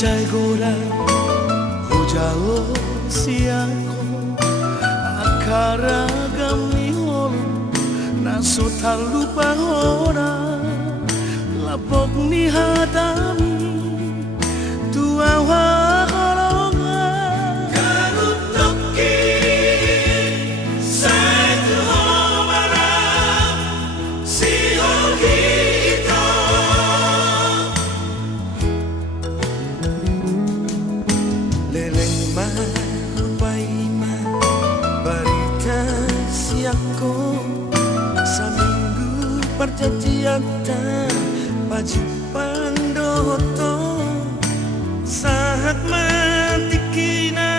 cai gora hujalo siako akara gamiholo naso talupa hora lapok ni hatami tua wakolonga karutoki satu homara si holito leleng marupaima barita siako saminggu perjanjian baju pandoto saat mati kina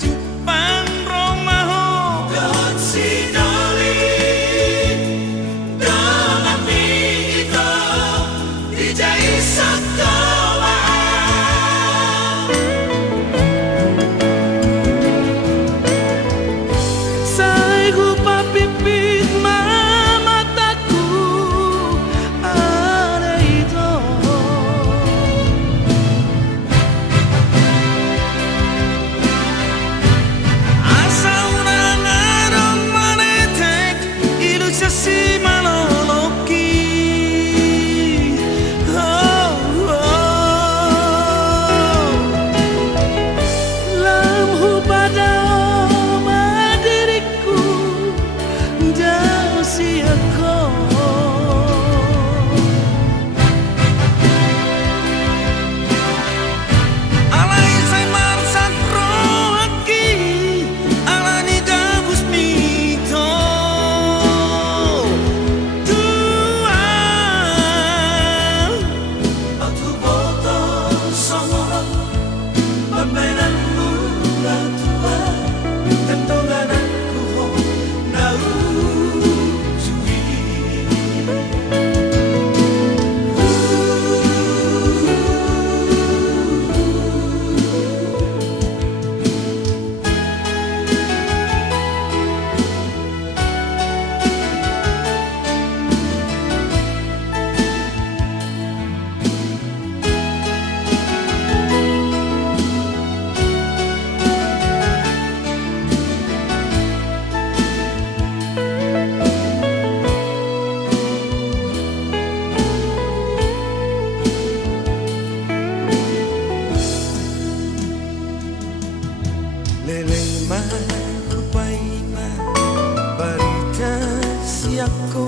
Jepang Romaho don si doli don amigo dijai satola sai rupa pipit mataku ada itu asal nangarong manetek ilustrasi maloloki lamhu pada diriku jauh siako alai sai marsak rohaki alani dabus mito tua atu boto songoran permainan mula tua tentongan aku nau jui leleng marupaima barita siako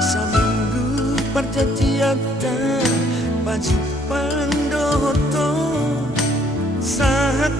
saminggu perjanjian baju pandoto saat